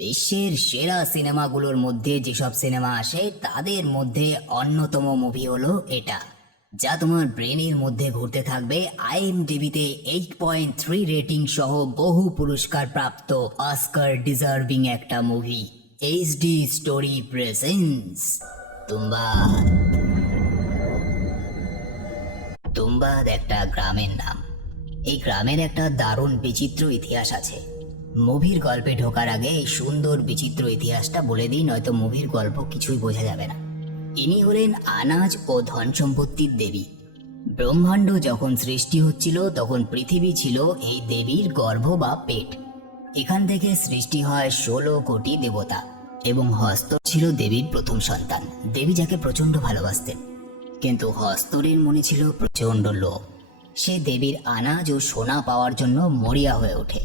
বিশ্বের সেরা সিনেমাগুলোর মধ্যে যেসব সিনেমা আসে তাদের মধ্যে অন্যতম মুভি হলো এটা, যা তোমার ব্রেনের মধ্যে ঘুরতে থাকবে। আইএমডিবিতে 8.3 রেটিং সহ বহু পুরস্কার প্রাপ্ত অস্কার ডিজার্ভিং একটা movie. HD story presents Tumbbad. Tumbbad একটা গ্রামের নাম। এই গ্রামের একটা দারুণ বিচিত্র ইতিহাস আছে। মুভির গল্পে ঢোকার আগে এই সুন্দর বিচিত্র ইতিহাসটা বলে দিই, নয়তো মুভির গল্প কিছুই বোঝা যাবে না। ইনি হলেন আনাজ ও ধন সম্পত্তির দেবী। ব্রহ্মাণ্ড যখন সৃষ্টি হচ্ছিল তখন পৃথিবী ছিল এই দেবীর গর্ভ বা পেট। এখান থেকে সৃষ্টি হয় 16 কোটি দেবতা এবং হস্ত ছিল দেবীর প্রথম সন্তান। দেবী যাকে প্রচণ্ড ভালোবাসতেন, কিন্তু হস্তরের মনে ছিল প্রচণ্ড লোভ। সে দেবীর আনাজ ও সোনা পাওয়ার জন্য মরিয়া হয়ে ওঠে।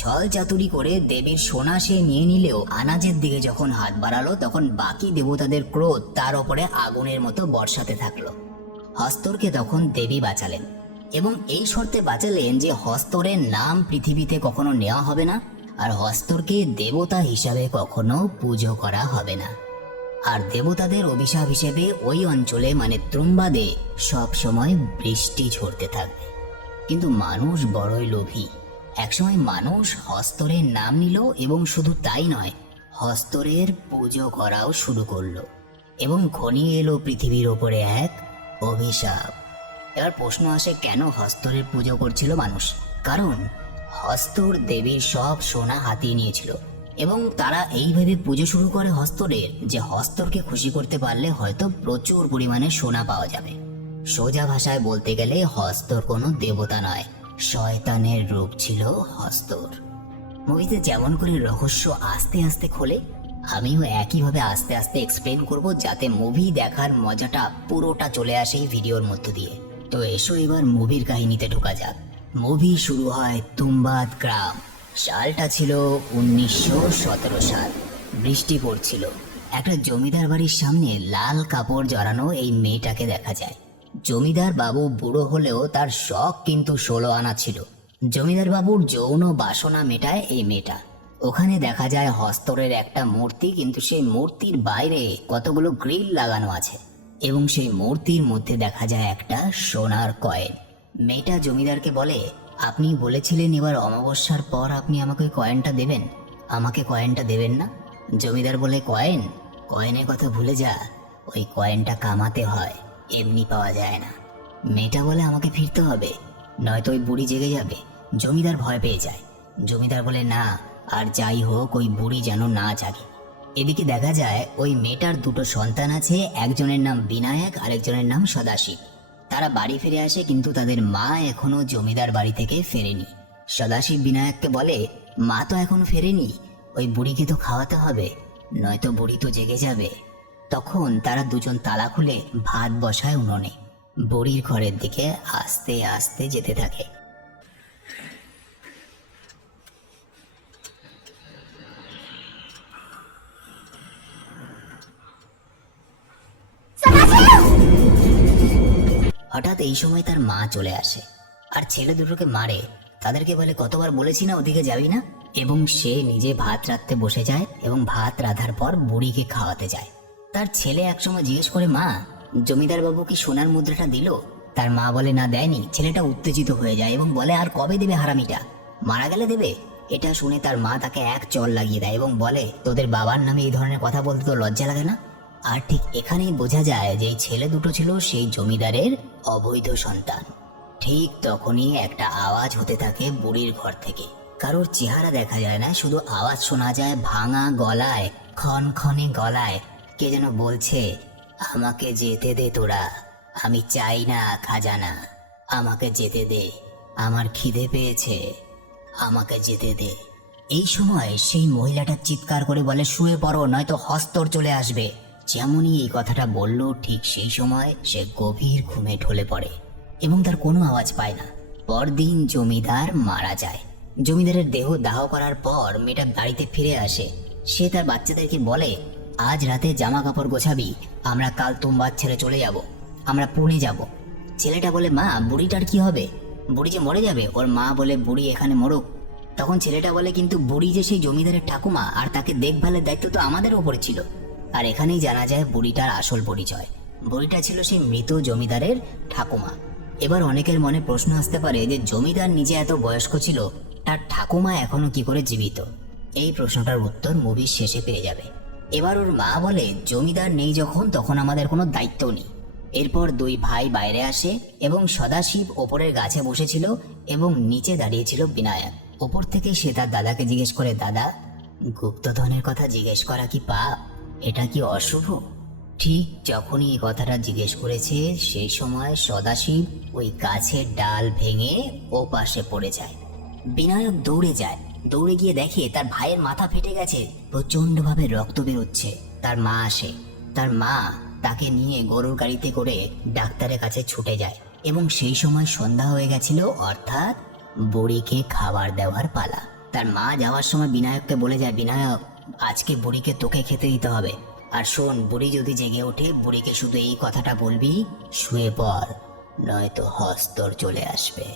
ছল চাতুরি করে দেবীর সোনা সে নিয়ে নিলেও আনাজের দিকে যখন হাত বাড়ালো তখন বাকি দেবতাদের ক্রোধ তার ওপরে আগুনের মতো বর্ষাতে থাকলো। হস্তরকে তখন দেবী বাঁচালেন এবং এই শর্তে বাঁচালেন যে হস্তরের নাম পৃথিবীতে কখনো নেওয়া হবে না, আর হস্তরকে দেবতা হিসাবে কখনো পুজো করা হবে না। আর দেবতাদের অভিশাপ হিসেবে ওই অঞ্চলে মানে তুম্বাদে সব সময় বৃষ্টি ঝরতে থাকবে। কিন্তু মানুষ বড়ই লোভী। একসময় মানুষ হস্তরের নাম নিল এবং শুধু তাই নয়, হস্তরের পুজো করাও শুরু করলো এবং ঘনিয়ে এলো পৃথিবীর ওপরে এক অভিশাপ। এবার প্রশ্ন আসে, কেন হস্তরের পুজো করছিল মানুষ? কারণ হস্তর দেবীর সব সোনা হাতিয়ে নিয়েছিল এবং তারা এইভাবে পুজো শুরু করে হস্তরের, যে হস্তরকে খুশি করতে পারলে হয়তো প্রচুর পরিমাণে সোনা পাওয়া যাবে। সোজা ভাষায় বলতে গেলে হস্তর কোনো দেবতা নয়, শয়তানের রূপ ছিল হস্তর। মুভিতে যেমন করে রহস্য আস্তে আস্তে খোলে, আমিও একইভাবে আস্তে আস্তে এক্সপ্লেন করব, যাতে মুভি দেখার মজাটা পুরোটা চলে আসে এই ভিডিওর মধ্য দিয়ে। তো এসো এবার মুভির কাহিনীতে ঢোকা যাক। মুভি শুরু হয় তুম্বাদ গ্রাম। সালটা ছিল 1917 সাল। বৃষ্টি পড়ছিল। একটা জমিদার বাড়ির সামনে লাল কাপড় জড়ানো এই মেয়েটাকে দেখা যায়। জমিদার বাবু বুড়ো হলেও তার শখ কিন্তু 16 আনা ছিল। জমিদার বাবুর যৌন বাসনা মেটায় এই মেয়েটা। ওখানে দেখা যায় হস্তরের একটা মূর্তি, কিন্তু সেই মূর্তির বাইরে কতগুলো গ্রিল লাগানো আছে এবং সেই মূর্তির মধ্যে দেখা যায় একটা সোনার কয়েন। মেয়েটা জমিদারকে বলে, আপনি বলেছিলেন এবার অমাবস্যার পর আপনি আমাকে কয়েনটা দেবেন, আমাকে কয়েনটা দেবেন না? জমিদার বলে, কয়েনের কথা ভুলে যা, ওই কয়েনটা কামাতে হয়, এমনি পাওয়া যায় না। মেয়েটা বলে, আমাকে ফিরতে হবে, নয়তো ওই বুড়ি জেগে যাবে। জমিদার ভয় পেয়ে যায়। জমিদার বলে, না, আর যাই হোক ওই বুড়ি যেন না জাগে। এদিকে দেখা যায় ওই মেয়েটার দুটো সন্তান আছে, একজনের নাম বিনায়ক, আরেকজনের নাম সদাশিব। তারা বাড়ি ফিরে আসে, কিন্তু তাদের মা এখনো জমিদার বাড়ি থেকে ফেরেনি। সদাশিব বিনায়ককে বলে, মা তো এখনো ফেরেনি, ওই বুড়িকে তো খাওয়াতে হবে, নয়তো বুড়ি তো জেগে যাবে। তখন তারা দুজন তালা খুলে ভাত বসায় উনুনে। বুড়ির ঘরের দিকে আস্তে আস্তে যেতে থাকে। হঠাৎ এই সময় তার মা চলে আসে আর ছেলে দুটোকে মারে। তাদেরকে বলে, কতবার বলেছি না ওদিকে যাবি না। এবং সে নিজে ভাত রাঁধতে বসে যায় এবং ভাত রাঁধার পর বুড়িকে খাওয়াতে যায়। তার ছেলে একসময় জিজ্ঞেস করে, মা, জমিদার বাবু কি সোনার মুদ্রাটা দিল? তার মা বলে, না, দেয়নি। ছেলেটা উত্তেজিত হয়ে যায় এবং বলে, আর কবে দেবে হারামিটা, মারা গেলে দেবে? এটা শুনে তার মা তাকে এক চল লাগিয়ে দেয় এবং বলে, তোদের বাবার নামে এই ধরনের কথা বলতে তো লজ্জা লাগে না? আর ঠিক এখানেই বোঝা যায় যে এই ছেলে দুটো ছিল সেই জমিদারের অবৈধ সন্তান। ঠিক তখনই একটা আওয়াজ হতে থাকে বুড়ির ঘর থেকে। কারোর চেহারা দেখা যায় না, শুধু আওয়াজ শোনা যায় ভাঙা গলায়, খনখনে গলায়। কে যেন বলছে, আমাকে যেতে দে তোরা, আমি চাই না খাজানা, আমাকে যেতে দে, আমার খিদে পেয়েছে, আমাকে যেতে দে। এই সময় সেই মহিলাটা চিৎকার করে বলে, শুয়ে পড়ো, নয়তো হস্তর চলে আসবে। যেমনই এই কথাটা বলল, ঠিক সেই সময় সে গভীর ঘুমে ঢলে পড়ে এবং তার কোনো আওয়াজ পায় না। পরদিন জমিদার মারা যায়। জমিদারের দেহ দাহ করার পর মেয়েটা বাড়িতে ফিরে আসে। সে তার বাচ্চাদেরকে বলে, আজ রাতে জামা কাপড় গোছাবি, আমরা কাল তুম্বাদ ছেড়ে চলে যাব, আমরা পুনে যাব। ছেলেটা বলে, মা, বুড়িটার কি হবে? বুড়ি যে মরে যাবে। ওর মা বলে, বুড়ি এখানে মরুক, তখন ছেলেটা বলে, কিন্তু বুড়ি যে সেই জমিদারের ঠাকুমা, আর তাকে দেখভালের দায়িত্ব তো আমাদের ওপরে ছিল। আর এখানেই জানা যায় বুড়িটার আসল পরিচয়। বুড়িটা ছিল সেই মৃত জমিদারের ঠাকুমা। এবার অনেকের মনে প্রশ্ন আসতে পারে যে জমিদার নিজে এত বয়স্ক ছিল, তার ঠাকুমা এখনো কি করে জীবিত? এই প্রশ্নটার উত্তর মুভির শেষে পেয়ে যাবে। এবার ওর মা বলে, জমিদার নেই যখন, তখন আমাদের কোনো দায়িত্ব নেই। এরপর দুই ভাই বাইরে আসে এবং সদাশিব ওপরের গাছে বসেছিল এবং নিচে দাঁড়িয়েছিল বিনায়ক। ওপর থেকে সে তার দাদাকে জিজ্ঞেস করে, দাদা, গুপ্তধনের কথা জিজ্ঞেস করা কি পাপ? এটা কি অশুভ? ঠিক যখনই এই কথাটা জিজ্ঞেস করেছে সেই সময় সদাশিব ওই গাছের ডাল ভেঙে ও পাশে পড়ে যায়। বিনায়ক দৌড়ে যায়, দৌড়ে গিয়ে দেখে তার ভাইয়ের মাথা ফেটে গেছে, প্রচন্ডভাবে রক্ত বেরোচ্ছে। তার মা আসে, তার মা তাকে নিয়ে গরুর গাড়িতে করে ডাক্তারের কাছে ছুটে যায় এবং সেই সময় সন্ধ্যা হয়ে গেছিল, অর্থাৎ বুড়িকে খাবার দেওয়ার পালা। তার মা যাওয়ার সময় বিনায়ককে বলে যায়, বিনায়ক, আজকে বুড়িকে তোকে খেতে দিতে হবে। আর শোন, বুড়ি যদি জেগে ওঠে বুড়িকে শুধু এই কথাটা বলবি, শুয়ে পড়, নয়তো হস্তর চলে আসবে।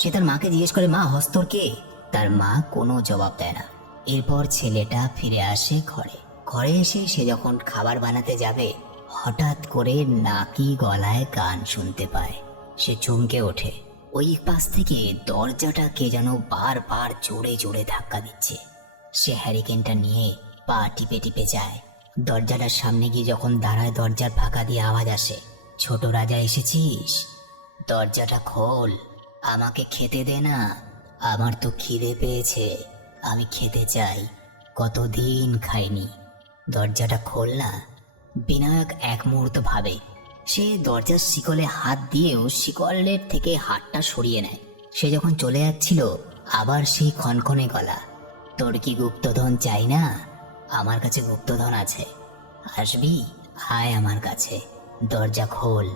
সে তার মাকে জিজ্ঞেস করে, মা, হস্তর কে? তার মা কোনো জবাব দেয় না। এরপর ছেলেটা ফিরে আসে ঘরে। ঘরে এসে সে যখন খাবার বানাতে যাবে, হঠাৎ করে নাকি গলায় গান শুনতে পায়। সে চমকে ওঠে। ওই পাশ থেকে দরজাটা কে যেন বারবার জোরে জোরে ধাক্কা দিচ্ছে। সে হ্যারিকেনটা নিয়ে পা টিপে টিপে যায়। দরজাটার সামনে গিয়ে যখন দাঁড়ায়, দরজার ফাঁকা দিয়ে আওয়াজ আসে, ছোট রাজা এসেছিস? দরজাটা খোল, আমাকে খেতে দে না, আমার তো খিদে পেয়েছে, আমি খেতে চাই, কতদিন খাইনি, দরজাটা খোল না। বিনায়ক এক মুহূর্ত ভাবে। সে দরজার শিকলে হাত দিয়েও শিকলের থেকে হাতটা সরিয়ে নেয়। সে যখন চলে যাচ্ছিল, আবার সেই খনখনে গলা, তোর কি গুপ্তধন চাই না? আমার কাছে গুপ্তধন আছে, আসবি? আয় আমার কাছে, দরজা খোল।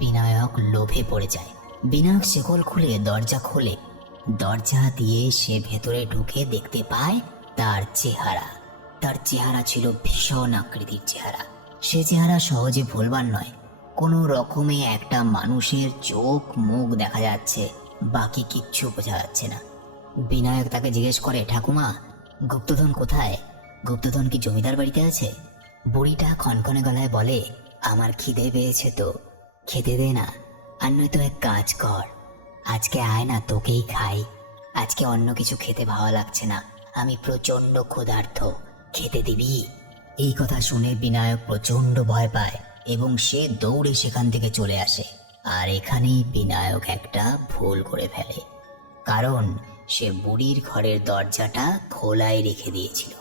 বিনায়ক লোভে পড়ে যায়। বিনায়ক শিকল খুলে দরজা খোলে। দরজা দিয়ে সে ভেতরে ঢুকে দেখতে পায় তার চেহারা। তার চেহারা ছিল ভীষণ আকৃতির চেহারা। সে চেহারা সহজে ভুলবার নয়। কোনো রকমে একটা মানুষের চোখ মুখ দেখা যাচ্ছে, বাকি কিচ্ছু বোঝা যাচ্ছে না। বিনায়ক তাকে জিজ্ঞেস করে, ঠাকুমা, গুপ্তধন কোথায়? গুপ্তধন কি জমিদার বাড়িতে আছে? বুড়িটা খনখনে গলায় বলে, আমার খিদে পেয়েছে তো, খেতে দে না, আর নয়তো এক কাজ কর, আজকে আয় না, তোকেই খাই। আজকে অন্য কিছু খেতে ভালো লাগছে না, আমি প্রচন্ড ক্ষুধার্ত, খেতে দিবি? এই কথা শুনে বিনায়ক প্রচন্ড ভয় পায় এবং সে দৌড়ে সেখান থেকে চলে আসে। আর এখানেই বিনায়ক একটা ভুল করে ফেলে, কারণ সে বুড়ির ঘরের দরজাটা খোলাই রেখে দিয়েছিল।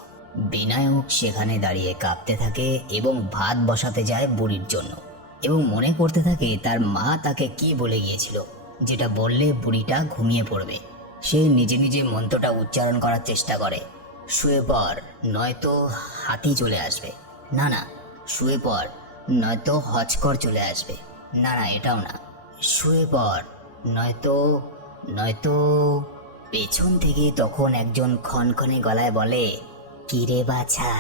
বিনায়ক সেখানে দাঁড়িয়ে কাঁপতে থাকে এবং ভাত বসাতে যায় বুড়ির জন্য, এবং মনে করতে থাকে তার মা তাকে কি বলে গিয়েছিল, যেটা বললে বুড়িটা ঘুমিয়ে পড়বে। সে নিজে নিজে মন্ত্রটা উচ্চারণ করার চেষ্টা করে, শুয়ে পড়, নয়তো হাতি চলে আসবে। না না, শুয়ে পড়, নয়তো হচকর চলে আসবে। না না, এটাও না, শুয়ে পড়, নয়তো নয়তো পেছন থেকে তখন একজন খনখনে গলায় বলে, কিরে বাছা,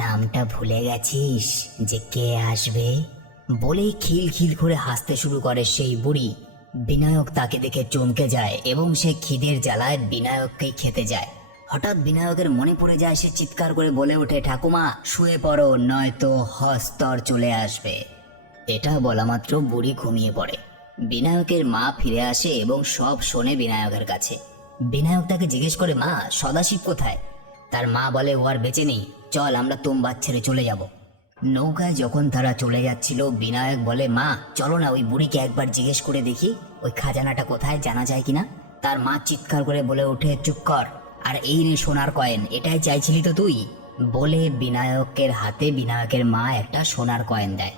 নামটা ভুলে গেছিস যে কে আসবে? বলেই খিলখিল করে হাসতে শুরু করে সেই বুড়ি। বিনায়ক তাকে দেখে চমকে যায় এবং সে খিদের জ্বালায় বিনায়ককেই খেতে যায়। হঠাৎ বিনায়কের মনে পড়ে যায়, সে চিৎকার করে বলে ওঠে, ঠাকুমা, শুয়ে পড়ো, নয়তো হস্তর চলে আসবে। এটা বলা মাত্র বুড়ি ঘুমিয়ে পড়ে। বিনায়কের মা ফিরে আসে এবং সব শোনে বিনায়কের কাছে। বিনায়ক তাকে জিজ্ঞেস করে, মা, সদাশিব কোথায়? তার মা বলে, ও আর বেঁচে নেই, চল আমরা তোমবার ছেড়ে চলে যাব। নৌকায় যখন তারা চলে যাচ্ছিল, বিনায়ক বলে, মা, চলো না ওই বুড়িকে একবার জিজ্ঞেস করে দেখি ওই খাজানাটা কোথায়, জানা যায় কিনা। তার মা চিৎকার করে বলে ওঠে, চুপ কর, আর এই রে সোনার কয়েন, এটাই চাইছিলি তো তুই? বলে বিনায়কের হাতে বিনায়কের মা একটা সোনার কয়েন দেয়।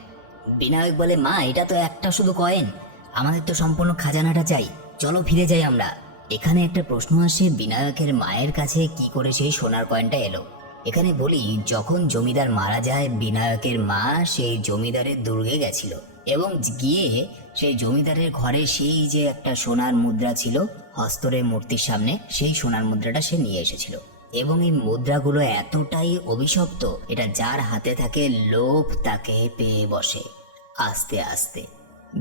বিনায়ক বলে, মা, এটা তো একটা শুধু কয়েন, আমাদের তো সম্পূর্ণ খাজানাটা চাই, চলো ফিরে যাই আমরা। এখানে একটা প্রশ্ন আসে, বিনায়কের মায়ের কাছে কি করে সেই সোনার কয়েনটা এলো? এখানে বলি, যখন জমিদার মারা যায়, বিনায়কের মা সেই জমিদারের দুর্গে গেছিল এবং গিয়ে সেই জমিদারের ঘরে সেই যে একটা সোনার মুদ্রা ছিল হস্তরের মূর্তির সামনে, সেই সোনার মুদ্রাটা সে নিয়ে এসেছিল। এবং এই মুদ্রাগুলো এতটাই অভিশপ্ত, এটা যার হাতে থাকে লোভ তাকে পেয়ে বসে আস্তে আস্তে।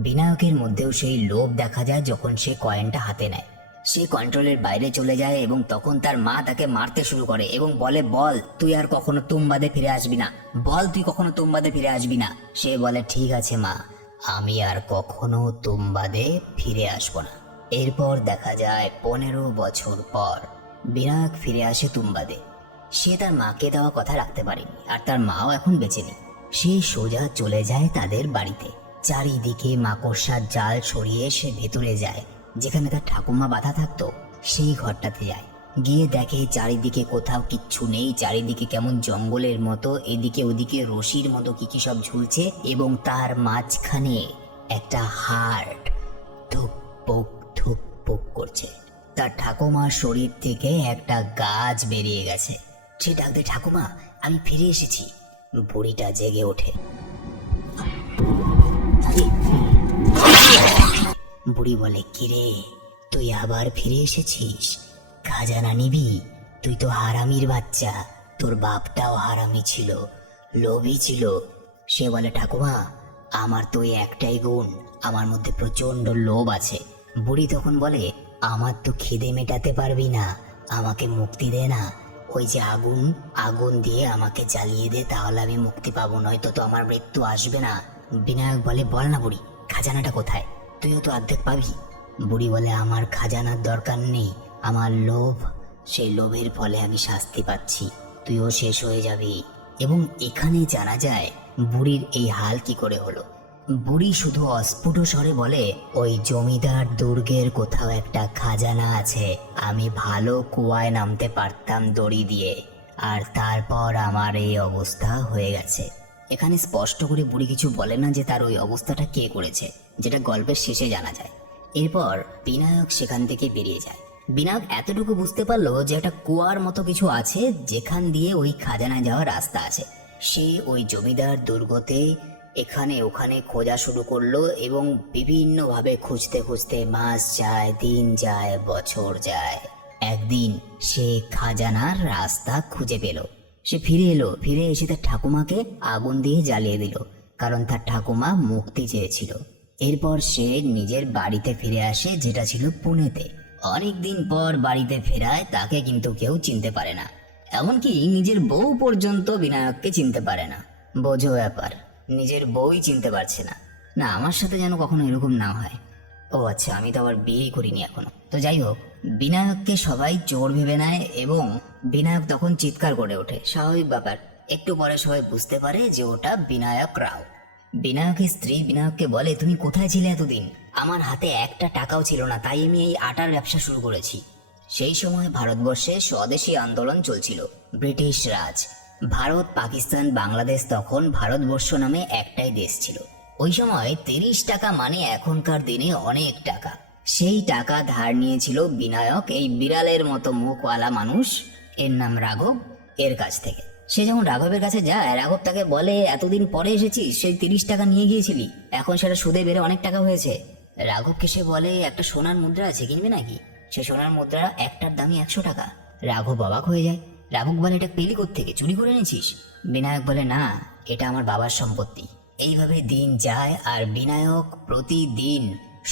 বিনায়কের মধ্যেও সেই লোভ দেখা যায় যখন সে কয়েনটা হাতে নেয়। সে কন্ট্রোলের বাইরে চলে যায় এবং তখন তার মা তাকে মারতে শুরু করে এবং বলে, বল তুই আর কখনো তুমবাদে ফিরে আসবি না, বল তুই কখনো তুমবাদে ফিরে আসবি না। সে বলে, ঠিক আছে মা, আমি আর কখনো তুমবাদে ফিরে আসবো না। এরপর দেখা যায় 15 বছর পর বিনায়ক ফিরে আসে তুমবাদে। সে তার মাকে দেওয়া কথা রাখতে পারেনি, আর তার মাও এখন বেঁচে নেই। সে সোজা চলে যায় তাদের বাড়িতে। চারিদিকে মাকড়সার জাল ছড়িয়ে সে ভেতরে যায়, যেখানে তার ঠাকুমা বাঁধা থাকতো সেই ঘরটাতে যায়। গিয়ে দেখে চারিদিকে কোথাও কিচ্ছু নেই, চারিদিকে কেমন জঙ্গলের মতো, এদিকে ওদিকে রশির মতো কি কি সব ঝুলছে, এবং তার মাঝখানে একটা হার্ট ধুকপুক ধুকপুক করছে। তার ঠাকুমার শরীর থেকে একটা গাছ বেরিয়ে গেছে। সে ডাক দেয়, ঠাকুমা আমি ফিরে এসেছি। বুড়িটা জেগে ওঠে। বুড়ি বলে, কিরে তুই আবার ফিরে এসেছিস? খাজানা নিবি? তুই তো হারামির বাচ্চা, তোর বাপটাও হারামি ছিল, লোভী ছিল। সে বলে, ঠাকুমা আমার তো একটাই গুণ, আমার মধ্যে প্রচন্ড লোভ আছে। বুড়ি তখন বলে, আমার তো খিদে মেটাতে পারবি না, আমাকে মুক্তি দে না। ওই যে আগুন, আগুন দিয়ে আমাকে জ্বালিয়ে দে, তাহলে আমি মুক্তি পাবো, নয়তো তো আমার মৃত্যু আসবে না। বিনায়ক বলে, বল না বুড়ি, খাজানাটা কোথায়? তুইও তো অর্ধেক পাবি। বুড়ি বলে, আমার খাজানার দরকার নেই, আমার লোভ, সেই লোভের ফলে আমি শাস্তি পাচ্ছি, তুইও শেষ হয়ে যাবি। এবং এখানে জানা যায় বুড়ির এই হাল কি করে হলো। বুড়ি শুধু অস্ফুট স্বরে বলে, ওই জমিদার দুর্গের কোথাও একটা খাজানা আছে, আমি ভালো কুয়ায় নামতে পারতাম দড়ি দিয়ে, আর তারপর আমার এই অবস্থা হয়ে গেছে। এখানে স্পষ্ট করে বুড়ি কিছু বলে না যে তার ওই অবস্থাটা কে করেছে, যেটা গল্পের শেষে জানা যায়। এরপর বিনায়ক সেখান থেকে বেরিয়ে যায়। বিনায়ক এতটুকু বুঝতে পারলো যে একটা কুয়ার মতো কিছু আছে, যেখান দিয়ে ওই খাজানা যাওয়ার রাস্তা আছে। সে ওই জমিদার দুর্গতে এখানে ওখানে খোঁজা শুরু করলো এবং বিভিন্নভাবে খুঁজতে খুঁজতে মাস যায়, দিন যায়, বছর যায়। একদিন সে খাজানার রাস্তা খুঁজে পেল। সে ফিরে এলো, ফিরে এসে তার ঠাকুমাকে আগুন দিয়ে জ্বালিয়ে দিল, কারণ তার ঠাকুমা মুক্তি চেয়েছিল। এরপর সে নিজের বাড়িতে ফিরে আসে, যেটা ছিল পুনেতে। অনেকদিন পর বাড়িতে ফেরায় তাকে কিন্তু কেউ চিনতে পারে না, এমনকি নিজের বউ পর্যন্ত বিনায়ককে চিনতে পারে না। বোঝো ব্যাপার, নিজের বউই চিনতে পারছে না। না, আমার সাথে যেন কখনো এরকম না হয়। ও আচ্ছা, আমি তো আবার বিয়েই করিনি এখনো। তো যাই হোক, বিনায়ককে সবাই চোর ভেবে নেয় এবং বিনায়ক তখন চিৎকার করে ওঠে। স্বাভাবিক ব্যাপার, একটু পরে সবাই বুঝতে পারে যে ওটা বিনায়ক রাও। বিনায়কের স্ত্রী বিনায়ককে বলে, তুমি কোথায় ছিলে এতদিন? আমার হাতে একটা টাকাও ছিল না, তাই আমি এই আটার ব্যবসা শুরু করেছি। সেই সময় ভারতবর্ষে স্বদেশী আন্দোলন চলছিল, ব্রিটিশ রাজ। ভারত, পাকিস্তান, বাংলাদেশ তখন ভারতবর্ষ নামে একটাই দেশ ছিল। ওই সময় 30 টাকা মানে এখনকার দিনে অনেক টাকা। সেই টাকা ধার নিয়েছিল বিনায়ক, এই বিড়ালের মতো মুখওয়ালা মানুষ, এর নাম রাঘব, এর কাছ থেকে। সে যখন রাঘবের কাছে যায়, রাঘব তাকে বলে, এতদিন পরে এসেছিস, সেই 30 টাকা নিয়ে গিয়েছিলি, এখন সেটা সুদে বেড়ে অনেক টাকা হয়েছে। রাঘবকে সে বলে, একটা সোনার মুদ্রা আছে, কিনবে নাকি? সে সোনার মুদ্রা একটার দামই 100 টাকা। রাঘব অবাক হয়ে যায়। রাঘব বলে, এটা পেলি কোত্থেকে, চুরি করে এনেছিস? বিনায়ক বলে, না, এটা আমার বাবার সম্পত্তি। এইভাবে দিন যায়, আর বিনায়ক প্রতিদিন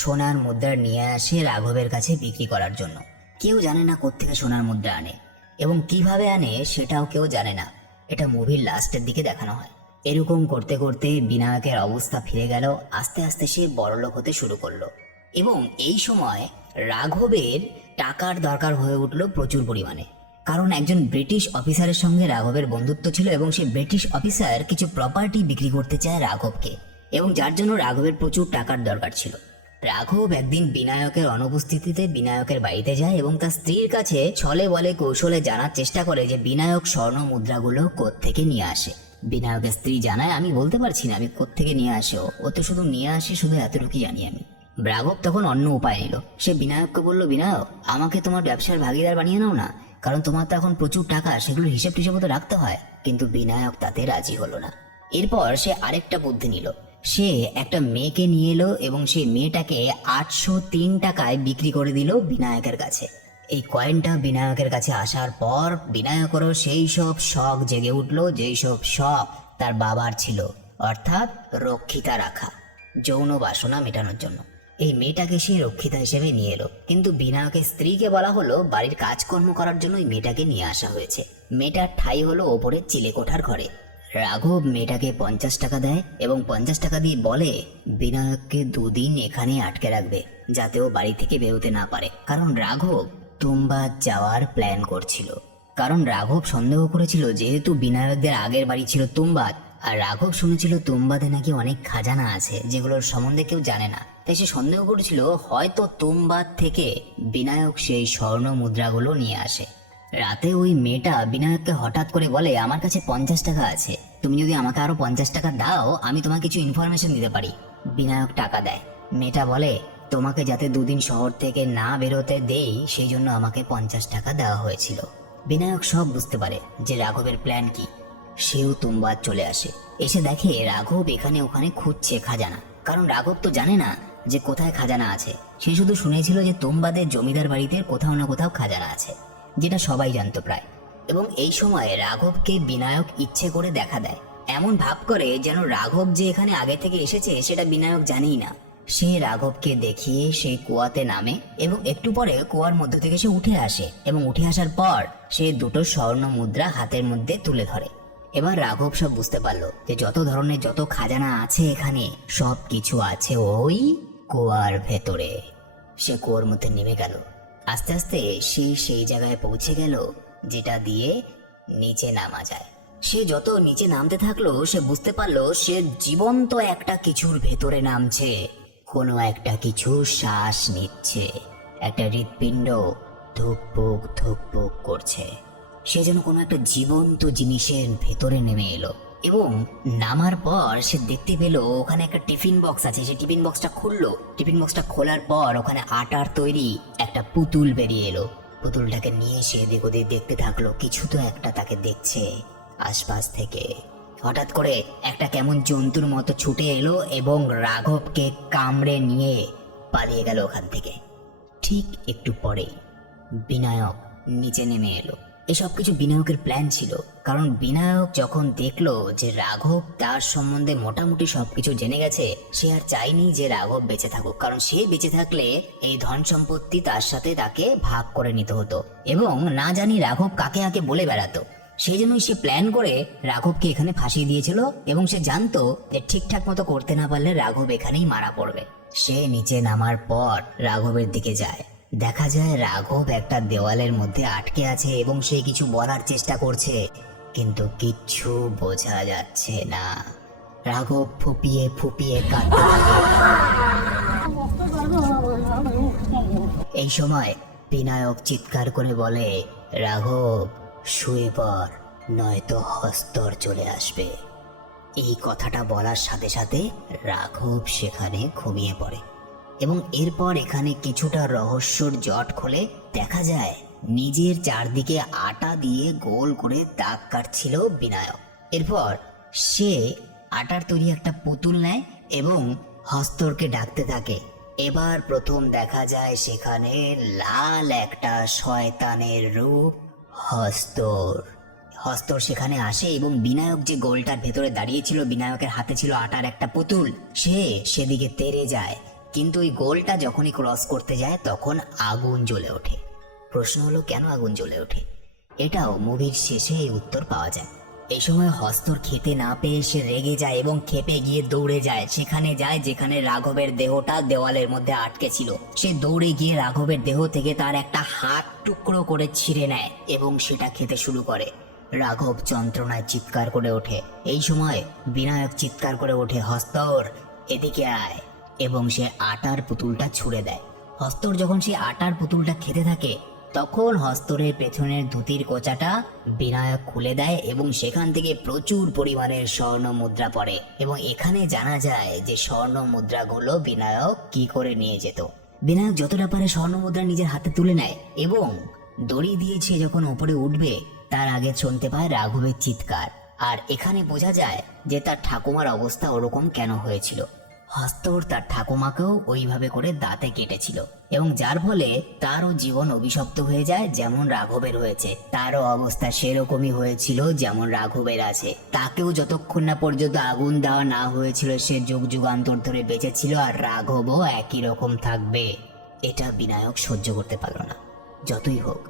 সোনার মুদ্রা নিয়ে আসে রাঘবের কাছে বিক্রি করার জন্য। কেউ জানে না কোত্থেকে সোনার মুদ্রা আনে এবং কিভাবে আনে সেটাও কেউ জানে না। এটা মুভির লাস্টের দিকে দেখানো হয়। এরকম করতে করতে বিনায়কের অবস্থা ফিরে গেল। আস্তে আস্তে সে বড়লোক হতে শুরু করলো এবং এই সময় রাঘবের টাকার দরকার হয়ে উঠলো প্রচুর পরিমাণে, কারণ একজন ব্রিটিশ অফিসারের সঙ্গে রাঘবের বন্ধুত্ব ছিল এবং সেই ব্রিটিশ অফিসার কিছু প্রপার্টি বিক্রি করতে চায় রাঘবকে, এবং যার জন্য রাঘবের প্রচুর টাকার দরকার ছিল। রাঘব একদিন বিনায়কের অনুপস্থিতিতে বিনায়কের বাড়িতে যায় এবং তার স্ত্রীর কাছে ছলে বলে কৌশলে জানার চেষ্টা করে যে বিনায়ক স্বর্ণ মুদ্রাগুলো কোত্থেকে নিয়ে আসে। বিনায়কের স্ত্রী জানায়, আমি বলতে পারছি না আমি কোত্থেকে নিয়ে আসে, ও তো শুধু নিয়ে আসে, শুধু এতটুকুই জানি আমি। রাঘব তখন অন্য উপায় নিল। সে বিনায়ককে বলল, বিনায়ক, আমাকে তোমার ব্যবসার ভাগিদার বানিয়ে নাও না, কারণ তোমার তো এখন প্রচুর টাকা, সেগুলোর হিসেব টিসেবও তো রাখতে হয়। কিন্তু বিনায়ক তাতে রাজি হলো না। এরপর সে আরেকটা বুদ্ধি নিল। সে একটা মেয়েকে নিয়ে এলো এবং সেই মেয়েটাকে 803 টাকায় বিক্রি করে দিল বিনায়কের কাছে। এই কয়েনটা বিনায়কের কাছে আসার পর বিনায়কেরও সেই সব শখ জেগে উঠলো, যেই সব শখ তার বাবার ছিল, অর্থাৎ রক্ষিতা রাখা, যৌন বাসনা মেটানোর জন্য। এই মেয়েটাকে সে রক্ষিতা হিসেবে নিয়ে এলো, কিন্তু বিনায়কের স্ত্রীকে বলা হলো বাড়ির কাজকর্ম করার জন্য ওই মেয়েটাকে নিয়ে আসা হয়েছে। মেয়েটার ঠাঁই হলো ওপরের চিলেকোঠার ঘরে। রাঘব মেয়েটাকে 50 টাকা দেয় এবং 50 টাকা দিয়ে বলে বিনায়ককে 2 দিন এখানে আটকে রাখবে, যাতে ও বাড়ি থেকে বেরোতে না পারে। কারণ রাঘব তুম্বাদ যাওয়ার প্ল্যান করছিল। কারণ রাঘব সন্দেহ করেছিল, যেহেতু বিনায়কদের আগের বাড়ি ছিল তুম্বাদ, আর রাঘব শুনেছিল তুম্বাদে নাকি অনেক খাজানা আছে যেগুলোর সম্বন্ধে কেউ জানে না, তাই সে সন্দেহ করেছিল হয়তো তুম্বাদ থেকে বিনায়ক সেই স্বর্ণ মুদ্রাগুলো নিয়ে আসে। রাতে ওই মেয়েটা বিনায়ককে হঠাৎ করে বলে আমার কাছে 50 টাকা আছে, তুমি যদি আমাকে আরো 50 টাকা দাও আমি তোমাকে কিছু ইনফরমেশন দিতে পারি। বিনায়ক টাকা দেয়। মেয়েটা বলে তোমাকে যাতে 2 দিন শহর থেকে না বেরোতে দেই সেই জন্য আমাকে 50 টাকা দেওয়া হয়েছিল। বিনায়ক সব বুঝতে পারে যে রাঘবের প্ল্যান কি। সেও তুম্বাদ চলে আসে। এসে দেখে রাঘব এখানে ওখানে খুঁজছে খাজানা, কারণ রাঘব তো জানে না যে কোথায় খাজানা আছে। সে শুধু শুনেছিল যে তুম্বাদের জমিদার বাড়িতে কোথাও না কোথাও খাজানা আছে, যেটা সবাই জানতো প্রায়। এবং এই সময় রাঘবকে বিনায়ক ইচ্ছে করে দেখা দেয়, এমন ভাব করে যেন রাঘব যে এখানে আগে থেকে এসেছে সেটা বিনায়ক জানেই না। সে রাঘবকে দেখিয়ে সেই কুয়াতে নামে এবং একটু পরে কুয়ার মধ্য থেকে সে উঠে আসে এবং উঠে আসার পর সে 2টো স্বর্ণ মুদ্রা হাতের মধ্যে তুলে ধরে। এবার রাঘব সব বুঝতে পারলো যে যত ধরনের যত খাজানা আছে এখানে সব কিছু আছে ওই কুয়ার ভেতরে। সে কুয়ার মধ্যে নেমে গেল। আস্তে আস্তে সে সেই জায়গায় পৌঁছে গেল যেটা দিয়ে নিচে নামা যায়। সে যত নিচে নামতে থাকলো সে বুঝতে পারলো সে জীবন্ত একটা কিছুর ভেতরে নামছে। কোনো একটা কিছু শ্বাস নিচ্ছে, একটা হৃৎপিণ্ড ধুকপুক ধুকপুক করছে। সে যেন কোনো একটা জীবন্ত জিনিসের ভেতরে নেমে এলো এবং নামার পর সে দেখতে পেল ওখানে একটা টিফিন বক্স আছে। সে টিফিন বক্সটা খুললো। টিফিন বক্সটা খোলার পর ওখানে আটার তৈরি একটা পুতুল বেরিয়ে এলো। পুতুলটাকে নিয়ে সে এদিক ওদিক দেখতে থাকলো। কিছু তো একটা তাকে দেখছে আশপাশ থেকে। হঠাৎ করে একটা কেমন জন্তুর মতো ছুটে এলো এবং রাঘবকে কামড়ে নিয়ে পালিয়ে গেল ওখান থেকে। ঠিক একটু পরেই বিনায়ক নিচে নেমে এলো। এসব কিছু বিনায়কের প্ল্যান ছিল, কারণ বিনায়ক যখন দেখলো যে রাঘব তার সম্বন্ধে মোটামুটি সবকিছু জেনে গেছে, সে আর চায়নি যে রাঘব বেঁচে থাকুক। কারণ সে বেঁচে থাকলে এই ধন সম্পত্তি তার সাথে তাকে ভাগ করে নিতে হতো এবং না জানি রাঘব কাকে কাকে বলে বেড়াতো। সেই জন্যই সে প্ল্যান করে রাঘবকে এখানে ফাঁসিয়ে দিয়েছিল এবং সে জানতো যে ঠিকঠাক মতো করতে না পারলে রাঘব এখানেই মারা পড়বে। সে নিচে নামার পর রাঘবের দিকে যায়। দেখা যায় রাঘব একটা দেওয়ালের মধ্যে আটকে আছে এবং সে কিছু বলার চেষ্টা করছে, কিন্তু কিচ্ছু বোঝা যাচ্ছে না। রাঘব ফুপিয়ে ফুপিয়ে কাঁদতে থাকে। এই সময় বিনায়ক চিৎকার করে বলে রাঘব শুয়ে পড়, নয়তো হস্তর চলে আসবে। এই কথাটা বলার সাথে সাথে রাঘব সেখানে ঘুমিয়ে পড়ে এবং এরপর এখানে কিছুটা রহস্যর জট খোলে। দেখা যায় নিজের চারদিকে আটা দিয়ে গোল করে দাগ কাটছিল বিনায়ক। এরপর সে আটার তৈরি একটা পুতুল নেয় এবং হস্তরকে ডাকতে থাকে। এবার প্রথম দেখা যায় সেখানে লাল একটা শয়তানের রূপ হস্তর। হস্তর সেখানে আসে এবং বিনায়ক যে গোলটার ভেতরে দাঁড়িয়েছিল, বিনায়কের হাতে ছিল আটার একটা পুতুল, সে সেদিকে তেড়ে যায়। কিন্তু ওই গোলটা যখনই ক্রস করতে যায় তখন আগুন জ্বলে ওঠে। প্রশ্ন হলো কেন আগুন জ্বলে ওঠে? এটাও মুভির শেষে এই উত্তর পাওয়া যায়। এই সময় হস্তর খেতে না পেয়ে সে রেগে যায় এবং খেপে গিয়ে দৌড়ে যায়। সেখানে যায় যেখানে রাঘবের দেহটা দেওয়ালের মধ্যে আটকে ছিল। সে দৌড়ে গিয়ে রাঘবের দেহ থেকে তার একটা হাত টুকরো করে ছিঁড়ে নেয় এবং সেটা খেতে শুরু করে। রাঘব যন্ত্রণায় চিৎকার করে ওঠে। এই সময় বিনায়ক চিৎকার করে ওঠে হস্তর এদিকে আয়, এবং সে আটার পুতুলটা ছুঁড়ে দেয়। হস্তর যখন সে আটার পুতুলটা খেতে থাকে তখন হস্তরের পেছনের ধুতির কোচাটা বিনায়ক খুলে দেয় এবং সেখান থেকে প্রচুর পরিমাণের স্বর্ণ মুদ্রা পড়ে। এবং এখানে জানা যায় যে স্বর্ণ মুদ্রাগুলো বিনায়ক কি করে নিয়ে যেত। বিনায়ক যতটা পারে স্বর্ণ মুদ্রা নিজের হাতে তুলে নেয় এবং দড়ি দিয়েছে যখন উপরে উঠবে তার আগে শুনতে পায় রাঘবের চিৎকার। আর এখানে বোঝা যায় যে তার ঠাকুমার অবস্থা ওরকম কেন হয়েছিল। হস্তর তার ঠাকুমাকেও ওইভাবে করে দাঁতে কেটেছিল এবং যার ফলে তারও জীবন অভিশপ্ত হয়ে যায়, যেমন রাঘবের হয়েছে। তারও অবস্থা সেরকমই হয়েছিল যেমন রাঘবের আছে। তাকেও যতক্ষণ না পর্যন্ত আগুন দেওয়া না হয়েছিল সে যুগ যুগান্তর ধরে বেঁচে ছিল, আর রাঘবও একই রকম থাকবে। এটা বিনায়ক সহ্য করতে পারল না। যতই হোক,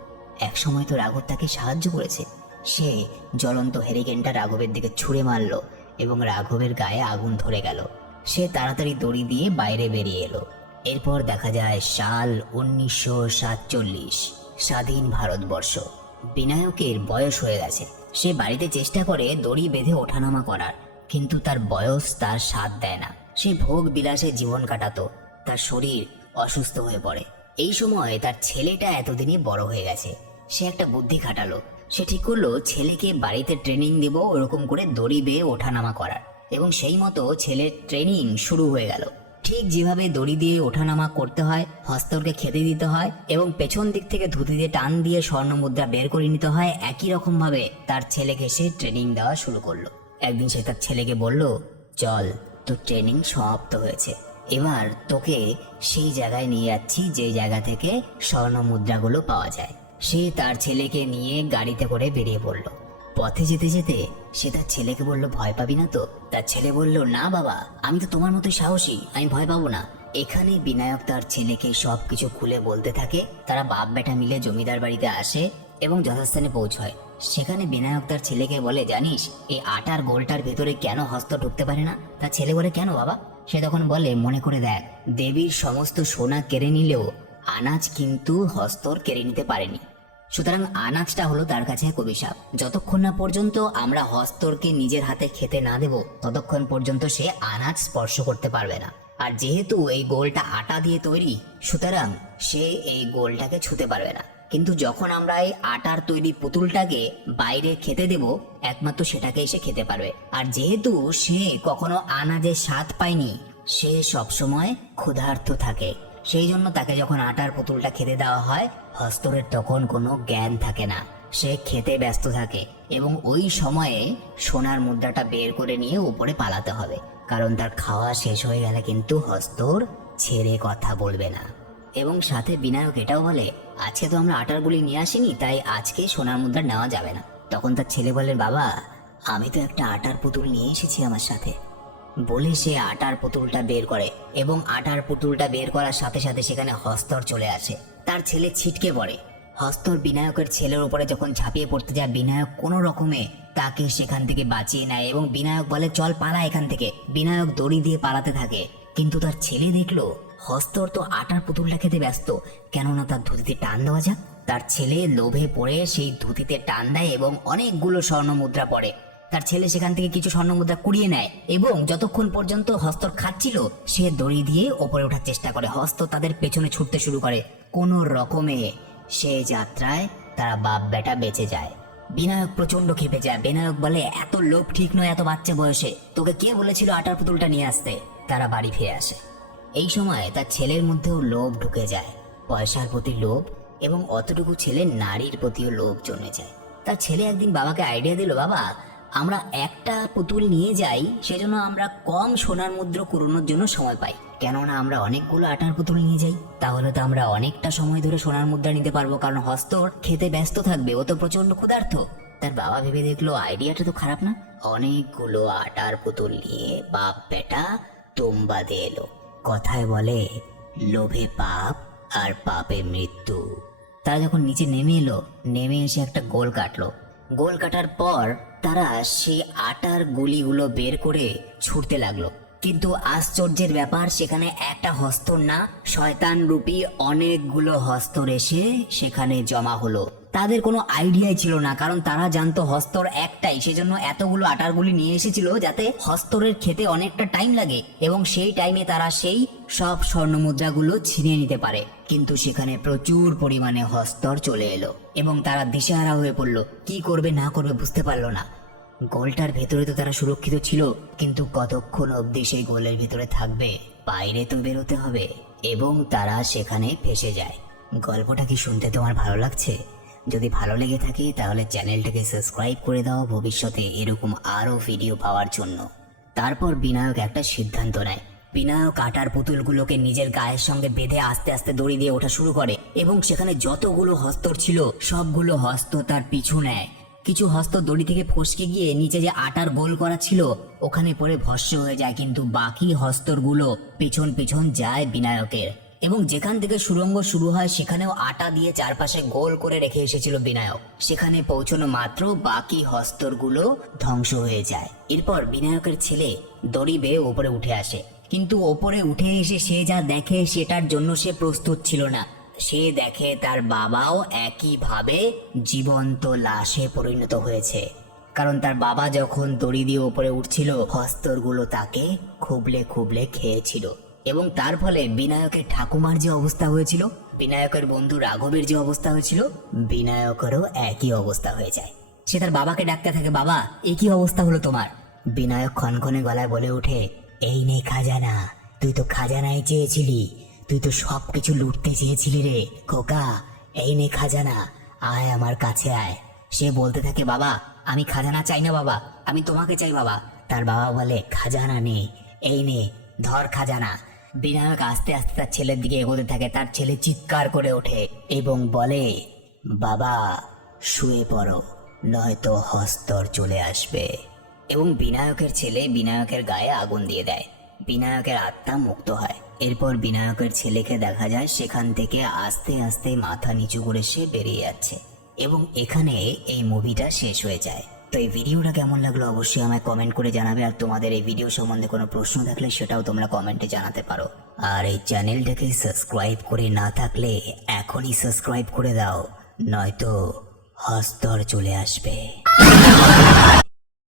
এক সময় তো রাঘব তাকে সাহায্য করেছে। সে জ্বলন্ত হেরিকেনটা রাঘবের দিকে ছুঁড়ে মারল এবং রাঘবের গায়ে আগুন ধরে গেল। সে তাড়াতাড়ি দড়ি দিয়ে বাইরে বেরিয়ে এলো। এরপর দেখা যায় সাল 1947, স্বাধীন ভারতবর্ষ। বিনায়কের বয়স হয়ে গেছে। সে বাড়িতে চেষ্টা করে দড়ি বেঁধে ওঠানামা করার, কিন্তু তার বয়স তার সাথ দেয় না। সে ভোগ বিলাসে জীবন কাটাতো। তার শরীর অসুস্থ হয়ে পড়ে। এই সময় তার ছেলেটা এতদিনই বড় হয়ে গেছে। সে একটা বুদ্ধি খাটালো। সে ঠিক করলো ছেলেকে বাড়িতে ট্রেনিং দেব ওরকম করে দড়ি বেয়ে ওঠানামা করার, এবং সেই মতো ছেলের ট্রেনিং শুরু হয়ে গেল। ঠিক যেভাবে দড়ি দিয়ে ওঠানামা করতে হয়, হস্তরকে খেতে দিতে হয় এবং পেছন দিক থেকে ধুতি দিয়ে টান দিয়ে স্বর্ণ মুদ্রা বের করে নিতে হয়, একই রকম ভাবে তার ছেলেকে সে ট্রেনিং দেওয়া শুরু করলো। একদিন সে তার ছেলেকে বলল, চল, তোর ট্রেনিং সমাপ্ত হয়েছে, এবার তোকে সেই জায়গায় নিয়ে যাচ্ছি যে জায়গা থেকে স্বর্ণ মুদ্রাগুলো পাওয়া যায়। সে তার ছেলেকে নিয়ে গাড়িতে করে বেরিয়ে পড়ল। পথে যেতে যেতে সে তার ছেলেকে বলল, ভয় পাবি না তো? তার ছেলে বলল, না বাবা, আমি তো তোমার মতোই সাহসী, আমি ভয় পাবো না। এখানে বিনায়ক তার ছেলেকে সবকিছু খুলে বলতে থাকে। তারা বাপ বেটা মিলে জমিদার বাড়িতে আসে এবং যথাস্থানে পৌঁছয়। সেখানে বিনায়ক তার ছেলেকে বলে, জানিস এই আটার গোলটার ভেতরে কেন হস্ত ঢুকতে পারে না? তার ছেলে বলে, কেন বাবা? সে তখন বলে, মনে করে দেখ, দেবীর সমস্ত সোনা কেড়ে নিলেও আনাজ কিন্তু হস্তর কেড়ে নিতে পারেনি। সুতরাং আনাজটা হলো তার কাছে এক অভিশাপ। যতক্ষণ না পর্যন্ত আমরা হস্তরকে নিজের হাতে খেতে না দেব, ততক্ষণ পর্যন্ত সে আনাজ স্পর্শ করতে পারবে না। আর যেহেতু এই গোলটা আটা দিয়ে তৈরি, সুতরাং সে এই গোলটাকে ছুঁতে পারবে না। কিন্তু যখন আমরা এই আটার তৈরি পুতুলটাকে বাইরে খেতে দেব, একমাত্র সেটাকে এসে খেতে পারবে। আর যেহেতু সে কখনো আনাজের স্বাদ পায়নি, সে সবসময় ক্ষুধার্ত থাকে। সেই জন্য তাকে যখন আটার পুতুলটা খেতে দেওয়া হয়, হস্তরের তখন কোনো জ্ঞান থাকে না। সে খেতে ব্যস্ত থাকে এবং ওই সময়ে সোনার মুদ্রাটা বের করে নিয়ে উপরে পালাতে হবে, কারণ তার খাওয়া শেষ হয়ে গেলে কিন্তু হস্তর ছেড়ে কথা বলবে না। এবং সাথে বিনায়ক এটাও বলে, আজকে তো আমরা আটার গুলি নিয়ে আসিনি, তাই আজকে সোনার মুদ্রা নেওয়া যাবে না। তখন তার ছেলে বলে, বাবা, আমি তো একটা আটার পুতুল নিয়ে এসেছি আমার সাথে। বলে সে আটার পুতুলটা বের করে এবং আটার পুতুলটা বের করার সাথে সাথে সেখানে হস্তর চলে আসে। তার ছেলে ছিটকে পড়ে। হস্তর বিনায়কের ছেলের উপরে যখন ঝাঁপিয়ে পড়তে যায়, বিনায়ক কোনো রকমে তাকে সেখান থেকে বাঁচিয়ে নেয় এবং বিনায়ক বলে, চল পালা এখান থেকে। বিনায়ক দড়ি দিয়ে পালাতে থাকে, কিন্তু তার ছেলে দেখলো হস্তর তো আটার পুতুলটা খেতে ব্যস্ত, কেননা তার ধুতিতে টান দেওয়া যাক। তার ছেলে লোভে পড়ে সেই ধুতিতে টান দেয় এবং অনেকগুলো স্বর্ণ মুদ্রা পড়ে। তার ছেলে সেখান থেকে কিছু স্বর্ণ মুদ্রা কুড়িয়ে নেয় এবং যতক্ষণ পর্যন্ত হস্তর খাচ্ছিল, সে দড়ি দিয়ে ওপরে ওঠার চেষ্টা করে। হস্ত তাদের পেছনে ছুটতে শুরু করে। কোনো রকমে সে যাত্রায় তারা বাপ বেটা বেঁচে যায়। বিনায়ক প্রচন্ড ক্ষেপে যায়। বিনায়ক বলে, এত লোভ ঠিক নয় এত বাচ্চা বয়সে, তোকে কে বলেছিল আটার পুতুলটা নিয়ে আসতে? তারা বাড়ি ফিরে আসে। এই সময় তার ছেলের মধ্যেও লোভ ঢুকে যায়, পয়সার প্রতি লোভ, এবং অতটুকু ছেলে নারীর প্রতিও লোভ জমে যায়। তার ছেলে একদিন বাবাকে আইডিয়া দিল, বাবা, আমরা একটা পুতুল নিয়ে যাই, সেজন্য আমরা কম সোনার মুদ্রা কুড়োনোর জন্য সময় পাই। কেননা আমরা অনেকগুলো আটার পুতুল নিয়ে যাই, তাহলে তো আমরা অনেকটা সময় ধরে সোনার মুদ্রা নিতে পারবো, কারণ হস্তর খেতে ব্যস্ত থাকবে, ও তো প্রচন্ড ক্ষুধার্ত। তার বাবা ভেবে দেখলো, আইডিয়াটা তো খারাপ না। অনেকগুলো আটার পুতুল নিয়ে বাপ বেটা তুম্বাদে এলো। কথায় বলে, লোভে পাপ আর পাপে মৃত্যু। তারা যখন নিচে নেমে এলো, নেমে এসে একটা গোল কাটলো। গোল কাটার পর তারা সেই আটার গুলিগুলো বের করে ছুটতে লাগলো। কিন্তু আশ্চর্যের ব্যাপার, সেখানে একটা হস্তর না, শয়তান রূপী অনেকগুলো হস্তর এসে সেখানে জমা হলো। তাদের কোনো আইডিয়াই ছিল না, কারণ তারা জানতো হস্তর একটাই, সেজন্য এতগুলো আটার গুলি নিয়ে এসেছিল যাতে হস্তরের খেতে অনেকটা টাইম লাগে এবং সেই টাইমে তারা সেই সব স্বর্ণ মুদ্রাগুলো ছিনিয়ে নিতে পারে। কিন্তু সেখানে প্রচুর পরিমাণে হস্তর চলে এলো এবং তারা দিশেহারা হয়ে পড়লো। কি করবে না করবে বুঝতে পারলো না। গোলটার ভেতরে তো তারা সুরক্ষিত ছিল, কিন্তু কতক্ষণ অবধি সেই গোলের ভেতরে থাকবে? বাইরে তো বেরোতে হবে, এবং তারা সেখানে ফেসে যায়। গল্পটা কি শুনতে তোমার ভালো লাগছে? যদি ভালো লেগে থাকে তাহলে চ্যানেলটাকে সাবস্ক্রাইব করে দাও ভবিষ্যতে এরকম আরো ভিডিও পাওয়ার জন্য। তারপর বিনায়ক একটা সিদ্ধান্ত নেয়, বিনায়ক আটার পুতুলগুলোকে নিজের গায়ের সঙ্গে বেঁধে আস্তে আস্তে দড়ি দিয়ে ওঠা শুরু করে এবং সেখানে যতগুলো হস্তর ছিল সবগুলো হস্ত তার পিছু নেয়। কিছু হস্ত দড়ি থেকে ফসকে গিয়ে নিচে যে আটার গোল করা ছিল ওখানে পড়ে ভস্ম হয়ে যায়, কিন্তু বাকি হস্তরগুলো পিছন পিছন যায় বিনায়কের। এবং যেখান থেকে সুড়ঙ্গ শুরু হয় সেখানেও আটা দিয়ে চারপাশে গোল করে রেখে এসেছিল বিনায়ক। সেখানে পৌঁছানো মাত্র বাকি হস্তরগুলো ধ্বংস হয়ে যায়। এরপর বিনায়কের ছেলে দড়ি বেয়ে ওপরে উঠে আসে, কিন্তু ওপরে উঠে এসে সে যা দেখে সেটার জন্য সে প্রস্তুত ছিল না। সে দেখে তার বাবাও একইভাবে জীবন্ত লাশে পরিণত হয়েছে, কারণ তার বাবা যখন দড়ি দিয়ে ওপরে উঠছিল হস্তরগুলো তাকে খুবলে খুবলে খেয়েছিল। এবং তার ফলে বিনায়কের ঠাকুমার যে অবস্থা হয়েছিল, বিনায়কের বন্ধু রাঘবের যে অবস্থা হয়েছিল, বিনায়কেরও একই অবস্থা হয়ে যায়। সে তার বাবাকে ডাকতে থাকে, বাবা এ কি অবস্থা হলো তোমার? বিনায়ক খনখনে গলায় বলে ওঠে, এই নে খাজানা, তুই তো খাজানাই চেয়েছিলি, তুই তো সবকিছু লুটতে চেয়েছিলি রে খোকা, এই নে খাজানা, আয় আমার কাছে আয়। সে বলতে থাকে, বাবা আমি খাজানা চাই না বাবা, আমি তোমাকে চাই বাবা। তার বাবা বলে, খাজানা নে, এই নে ধর খাজানা। বিনায়ক আস্তে আস্তে তার ছেলের দিকে এগোতে থাকে। তার ছেলে চিৎকার করে ওঠে এবং বলে, বাবা শুয়ে পড়ো, নয়তো হস্তর চলে আসবে। এবং বিনায়কের ছেলে বিনায়কের গায়ে আগুন দিয়ে দেয়। বিনায়কের আত্মা মুক্ত হয়। এরপর বিনায়কের ছেলেকে দেখা যায় সেখান থেকে আস্তে আস্তে মাথা নিচু করে সে বেরিয়ে যাচ্ছে। এবং এখানে এই মুভিটা শেষ হয়ে যায়। তো এই ভিডিওটা কেমন লাগলো অবশ্যই আমায় কমেন্ট করে জানাবে। আর তোমাদের এই ভিডিও সম্বন্ধে কোনো প্রশ্ন থাকলে সেটাও তোমরা কমেন্টে জানাতে পারো। আর এই চ্যানেলটাকে সাবস্ক্রাইব করে না থাকলে এখনই সাবস্ক্রাইব করে দাও, নয়তো হস্তর চলে আসবে।